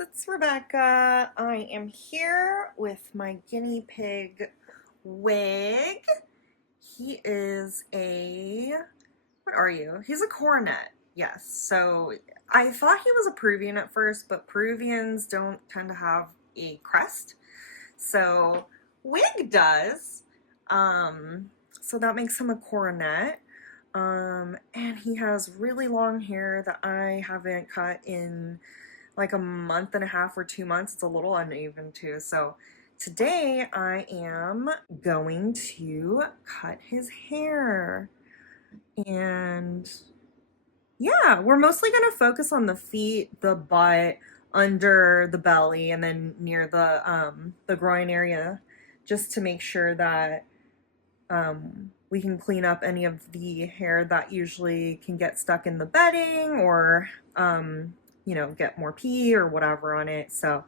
it's Rebecca. I am here with my guinea pig wig. He is what are you? He's a coronet, yes. So I thought he was a Peruvian at first, but Peruvians don't tend to have a crest. So wig does. So that makes him a coronet. And he has really long hair that I haven't cut in like a month and a half or 2 months. It's a little uneven too. So today I am going to cut his hair. And yeah, we're mostly going to focus on the feet, the butt, under the belly, and then near the groin area, just to make sure that we can clean up any of the hair that usually can get stuck in the bedding or get more pee or whatever on it. So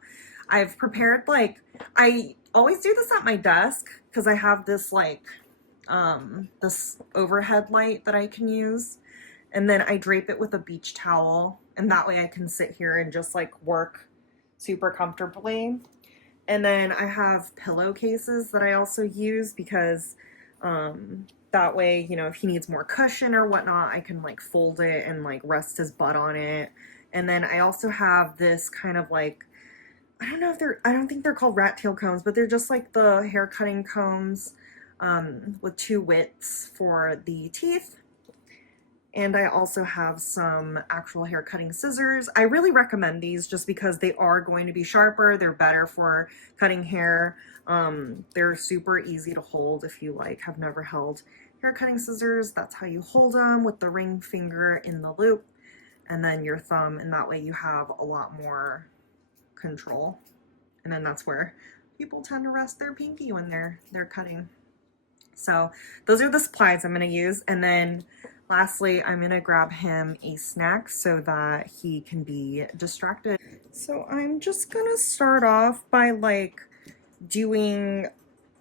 I've prepared, like, I always do this at my desk because I have this this overhead light that I can use, and then I drape it with a beach towel, and that way I can sit here and just like work super comfortably. And then I have pillowcases that I also use because that way, if he needs more cushion or whatnot, I can like fold it and like rest his butt on it. And then I also have this kind of like, I don't think they're called rat tail combs, but they're just like the hair cutting combs with two widths for the teeth. And I also have some actual hair cutting scissors. I really recommend these just because they are going to be sharper. They're better for cutting hair. They're super easy to hold if you like have never held hair cutting scissors. That's how you hold them, with the ring finger in the loop and then your thumb, and that way you have a lot more control. And then that's where people tend to rest their pinky when they're cutting. So those are the supplies I'm going to use. And then lastly, I'm going to grab him a snack so that he can be distracted. So I'm just going to start off by like doing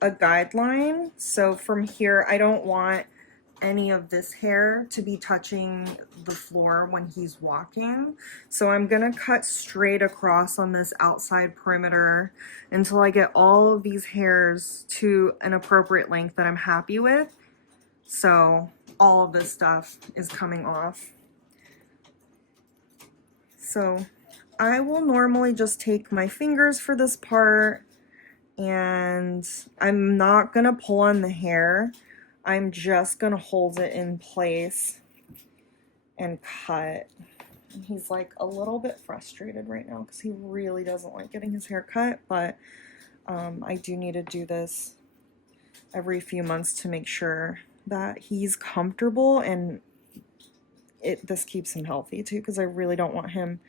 a guideline. So from here, I don't want any of this hair to be touching the floor when he's walking. So I'm gonna cut straight across on this outside perimeter until I get all of these hairs to an appropriate length that I'm happy with. So all of this stuff is coming off. So I will normally just take my fingers for this part, and I'm not gonna pull on the hair. I'm just gonna hold it in place and cut. And he's like a little bit frustrated right now because he really doesn't like getting his hair cut, but I do need to do this every few months to make sure that he's comfortable, and this keeps him healthy too, because I really don't want him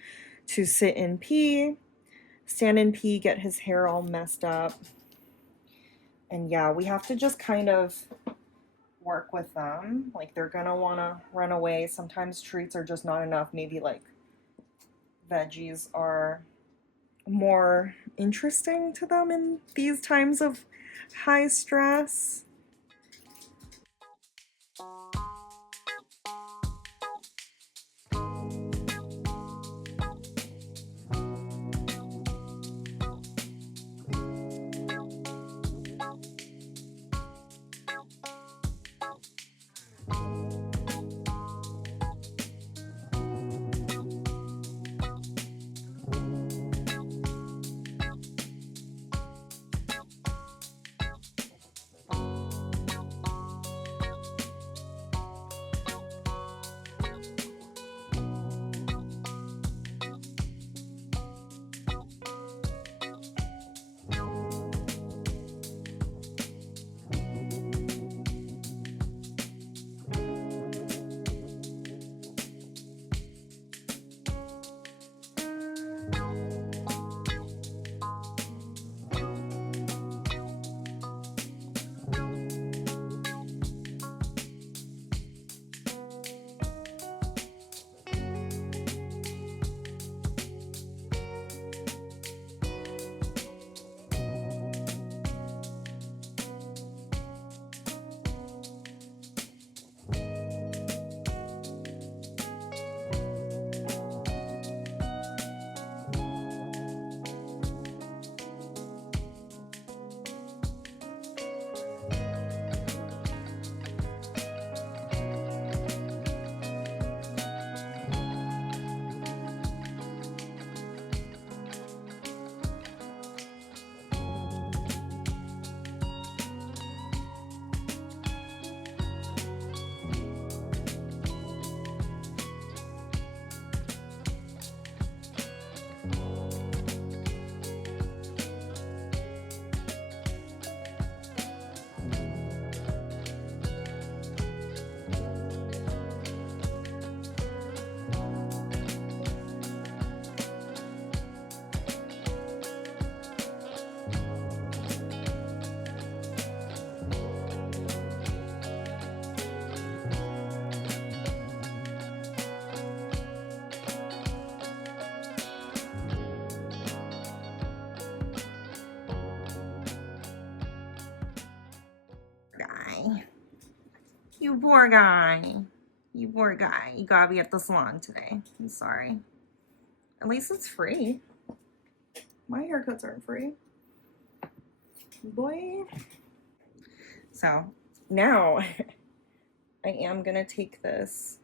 to sit in pee, stand in pee, get his hair all messed up. And yeah, we have to just kind of work with them. Like, they're gonna want to run away. Sometimes treats are just not enough. Maybe like veggies are more interesting to them in these times of high stress. poor guy. You poor guy. You gotta be at the salon today. I'm sorry. At least it's free. My haircuts aren't free. Boy. So now I am gonna take this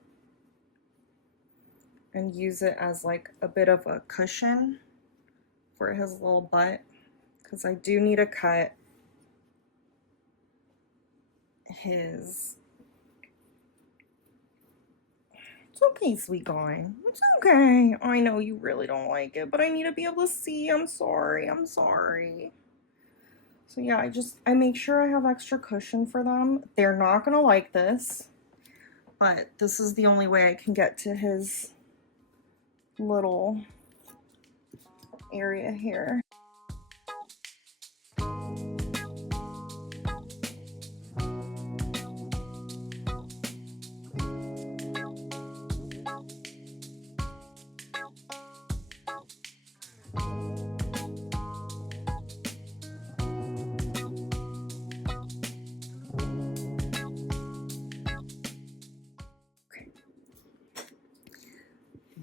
and use it as like a bit of a cushion for his little butt, because I do need to cut his. It's okay, sweet guy. It's okay. I know you really don't like it, but I need to be able to see. I'm sorry. I'm sorry. So yeah, I make sure I have extra cushion for them. They're not gonna like this, but this is the only way I can get to his little area here.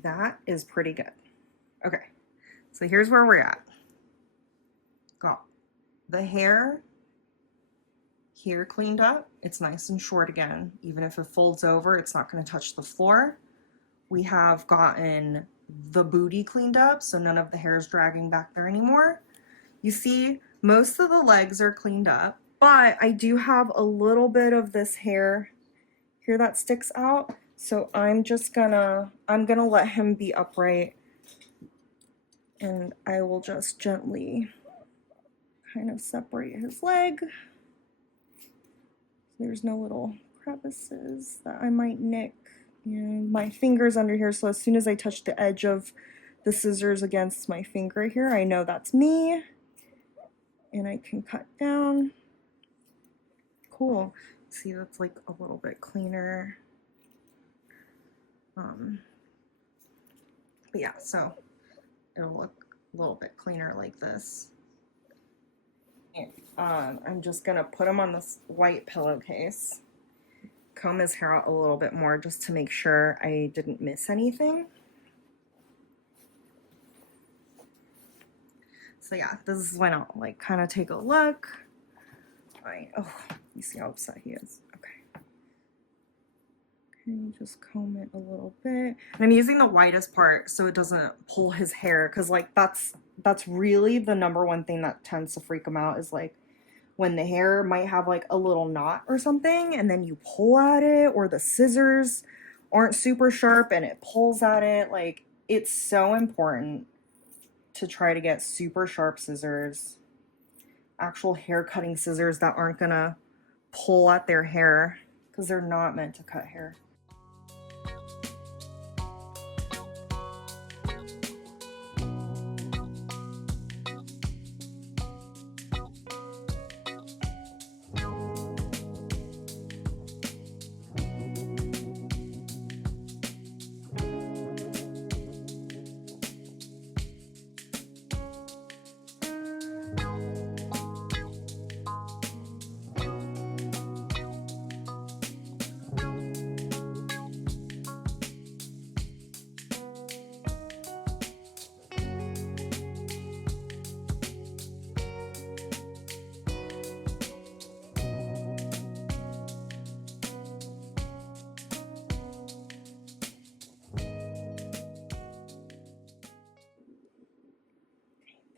That is pretty good. Okay, so here's where we're at. Got the hair here cleaned up. It's nice and short again. Even if it folds over, it's not going to touch the floor. We have gotten the booty cleaned up, so none of the hair is dragging back there anymore. You see, most of the legs are cleaned up, but I do have a little bit of this hair here that sticks out. So I'm gonna let him be upright, and I will just gently kind of separate his leg. There's no little crevices that I might nick. And my finger's under here, so as soon as I touch the edge of the scissors against my finger here, I know that's me. And I can cut down. Cool. See, that's like a little bit cleaner. But yeah, so it'll look a little bit cleaner like this. And, I'm just gonna put him on this white pillowcase, comb his hair out a little bit more just to make sure I didn't miss anything. So yeah, this is when I'll like kind of take a look. Oh, you see how upset he is. Just comb it a little bit. And I'm using the whitest part so it doesn't pull his hair, because like that's really the number one thing that tends to freak him out, is like when the hair might have like a little knot or something and then you pull at it, or the scissors aren't super sharp and it pulls at it. Like, it's so important to try to get super sharp scissors, actual hair cutting scissors that aren't gonna pull at their hair, because they're not meant to cut hair.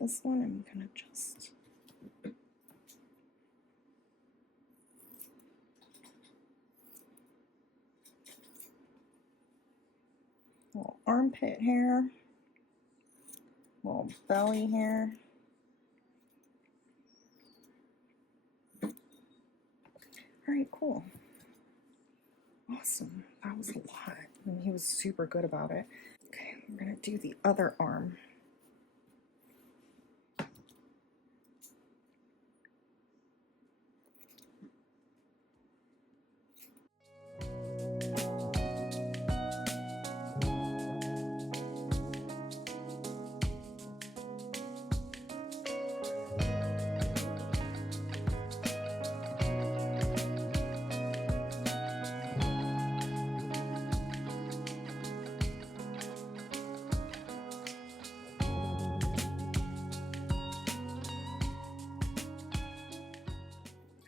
This one I'm gonna just little armpit hair, little belly hair. All right, cool. Awesome. That was a lot. And he was super good about it. Okay, we're gonna do the other arm.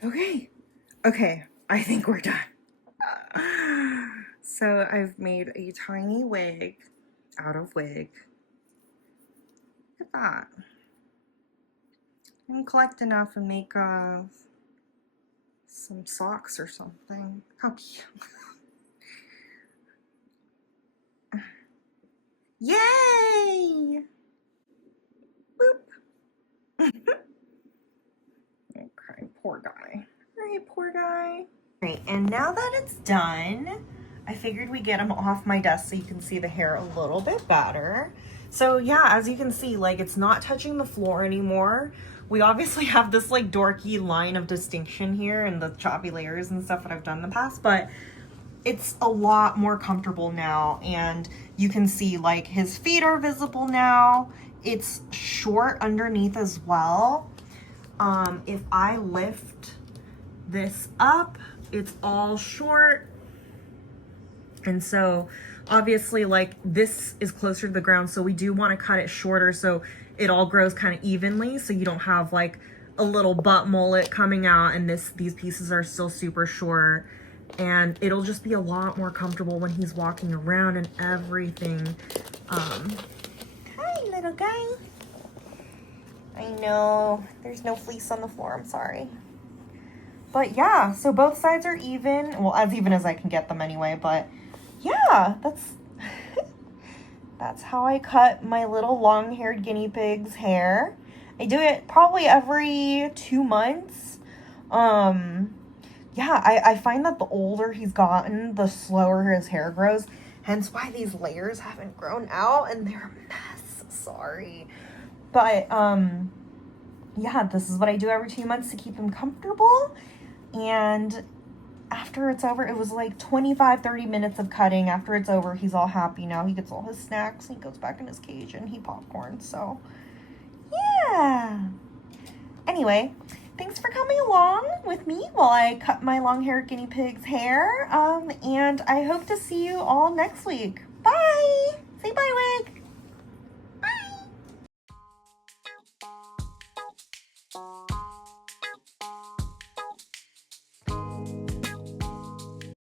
Okay. Okay, I think we're done. So I've made a tiny wig out of wig. Look at that. I can collect enough and make some socks or something. How cute. Yay! Boop. Okay, poor guy. Alright, poor guy. Alright, and now that it's done, I figured we'd get him off my desk so you can see the hair a little bit better. So yeah, as you can see, like, it's not touching the floor anymore. We obviously have this like dorky line of distinction here and the choppy layers and stuff that I've done in the past, but it's a lot more comfortable now, and you can see like his feet are visible now. It's short underneath as well. If I lift this up, it's all short. And so obviously like this is closer to the ground, so we do want to cut it shorter so it all grows kind of evenly, so you don't have like a little butt mullet coming out and these pieces are still super short, and it'll just be a lot more comfortable when he's walking around and everything. Hi, little guy. I know there's no fleece on the floor, I'm sorry. But yeah, so both sides are even, well, as even as I can get them anyway, but yeah, that's how I cut my little long-haired guinea pig's hair. I do it probably every 2 months. Yeah, I find that the older he's gotten, the slower his hair grows, hence why these layers haven't grown out and they're a mess. Sorry. But yeah, this is what I do every 2 months to keep him comfortable. And after it's over, it was like 25-30 minutes of cutting. After it's over, he's all happy now. He gets all his snacks and he goes back in his cage and he popcorns. So yeah, anyway, thanks for coming along with me while I cut my long-haired guinea pig's hair, and I hope to see you all next week. Bye. Say bye, Wig.